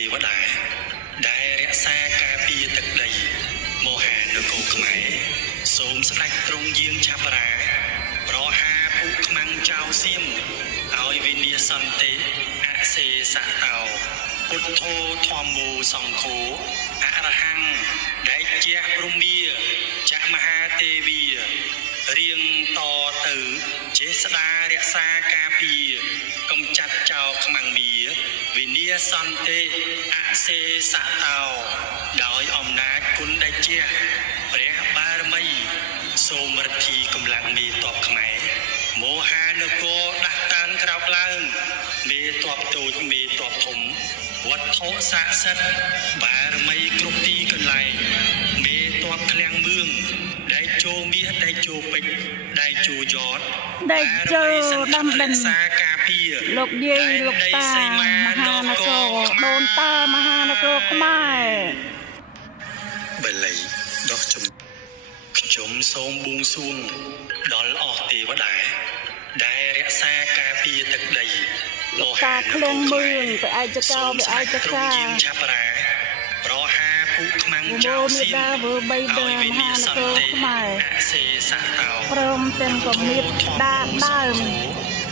ទេវតាដែលរក្សាការពារទឹកដីមហានគរខ្មែរសូមស្ដេចទ្រង់យាងឆាបរាប្រហារពួកខ្មាំងចៅសៀមឲ្យវិនាសសន្តិអសេសតោពុទ្ធោធម្មោសង្ឃោអរហង្គដែលជាព្រមាចមហាទេវីរៀងតទៅចេស្តារក្សាការពារកំចាត់ចោលខ្មាំងមាវិនាសសន្តិអសេសតោដោយអំណាចគុណដែលជាព្រះបារមីសូមរិទ្ធីកម្លាំងមេតបខ្មែរមហានគរដាស់តានក្រោកឡើងមេតបតូចមេតបធំវត្ថុស័ក្តិសិទ្ធិបារមីគ្រប់ទីកន្លែងមេតបឃ្លាំងមឿងដែលចូលមាសដែលចូលពេជ្រដែលចូលយត់ដែលចូលដំដិនសាការពារលោកយាយលោកតាមហានគរដូនតាមហានគរខ្មែរបល័យដោះជំខ្ញុំសូមបួងសួងដល់អស់ទេវតាដែលរក្សាការពារទឹកដីលោកតាឃ្លាំងមឿងទៅឯកចកោវាឯកចកាឆាបរាប្រហាពួកខ្មាំងចៅសៀមវើបីដើមមហានគរខ្មែរអសេសតោព្រមទាំងគំនិតដាដើម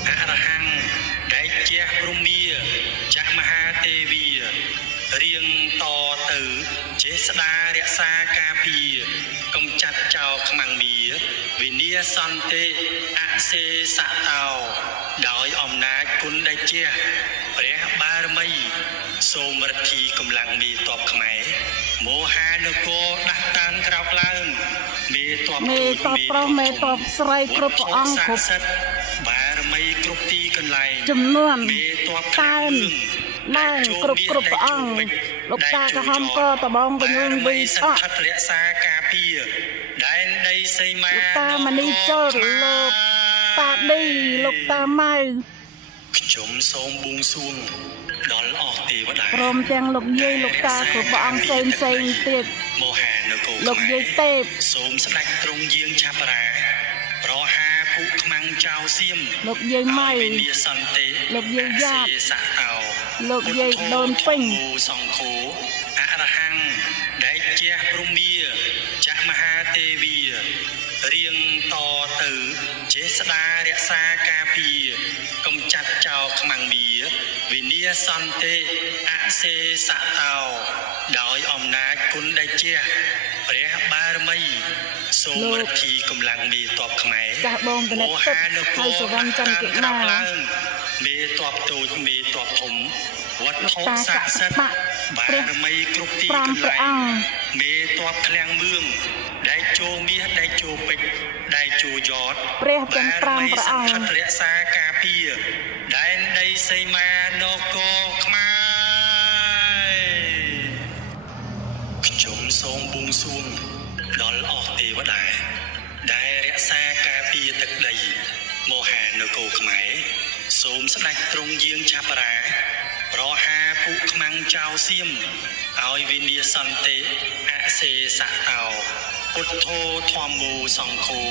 អរហង្គដែលជាព្រមាចមហាទេវីរៀងតទៅចេស្តារក្សាការពារកំចាត់ចោលខ្មាំងមាវិនាសសន្តិអសេសតោដោយអំណាចគុណដែលជាព្រះបារមីសូមរិទ្ធីកម្លាំងមេតបខ្មែរមហានគរដាស់តានក្រោកឡើងមេតបមេតបប្រុសមេតបស្រីគ្រប់ព្រះអង្គគ្រប់បារមីគ្រប់ទីកន្លែងចំនួនមេតបកើនឡើងគ្រប់ព្រះអង្គលោកតាក្រហមកតបងកញូនវិស័ក្តិរក្សាការពារដែនដីសីមាលោកតាមនីចូលលោកតាឌីលោកតាម៉ៅខ្ញុំសូមបួងសួងដល់អស់ទេវតាព្រមទាំងលោកយាយលោកតាគ្រប់ព្រះអង្គផ្សេងទៀតមហានគរលោកយាយទេពសូមស្ដេចទ្រង់យាងឆាបរាប្រហារពួកខ្មាំងចៅសៀមលោកយាយម៉ៅវិនាសសន្តិលោកយាយយ៉ាតសតោលោកយាយដូនពេញសង្ឃោអរហង្គដែលជាព្រមាចមហាទេវីរៀងតទៅចេស្តារក្សាការពារកំចាត់ចោលខ្មាំងមាវិនាសសន្តិអសេសតោដោយអំណាចគុណដែលជាព្រះបារមីសូមរិទ្ធីកម្លាំងមេតបខ្មែរចាស់បងកណិតទឹកហើយសវណ្ណចន្ទកិមាមេតបតូចមេតបធំវត្ថុស័ក្តិសិទ្ធិបារមីគ្រប់ទីកន្លែងមេតបឃ្លាំងមឿងដែលចូលមាសដែលចូលពេជ្រដែលចូលយត់ព្រះទាំង5ព្រះអង្គរក្សាការពារដែនដីសីមានគរខ្មែរខ្ញុំសូមបួងសួងដល់អស់ទេវតាដែលរក្សាការពារទឹកដីមហានគរខ្មែរសូមស្ដេចទ្រង់យាងឆាបរាប្រហារពួកខ្មាំងចៅសៀមឲ្យវិនាសសន្តិអសេសតោពុទ្ធោធម្មោសង្ឃោ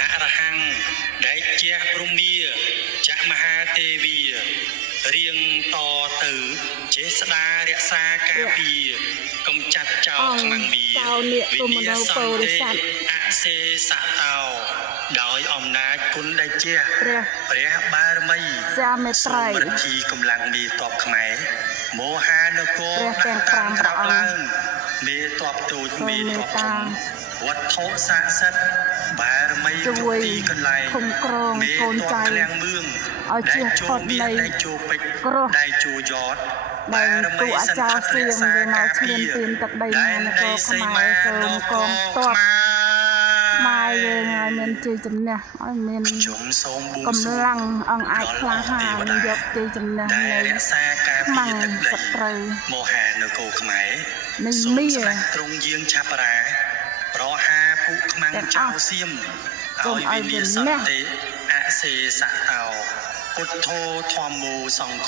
អរហង្គដែលជាព្រមាចមហាទេវីរៀងតទៅចេស្តារក្សាការពារកំចាត់ចោលខ្មាំងមាវិនាសសន្តិអសេសតោដោយអំណាចគុណដែលជាព្រះបារមីសាមេត្រៃរិទ្ធីកម្លាំងមេតបខ្មែរមហានគរព្រះទាំង5ព្រះអង្គមេតបតូចមេតបធំវត្ថុស័ក្តិសិទ្ធិបារមីគ្រប់ទីកន្លែងឃុំក្រងកូនចៅឃ្លាំងមឿងឲ្យជៀសផុតនៃដែលចូលពេជ្រដែលចូលយត់បារមីអាចារ្យសៀងវាមកឈ្លានពានទឹកដីមហានគរខ្មែរសូមកងតបម៉ែយើងឲ្យមានជ័យជំនះឲ្យមានកម្លាំងអង្គអាចក្លាហានយកជ័យជំនះនៃរក្សាការពារទឹកដីសត្រូវមហានគរខ្មែរនៃមាទ្រង់យាងឆាបរាប្រហារពួកខ្មាំងចៅសៀមឲ្យវិនាសសន្តិអសេសតោពុទ្ធោធម្មោសង្ឃ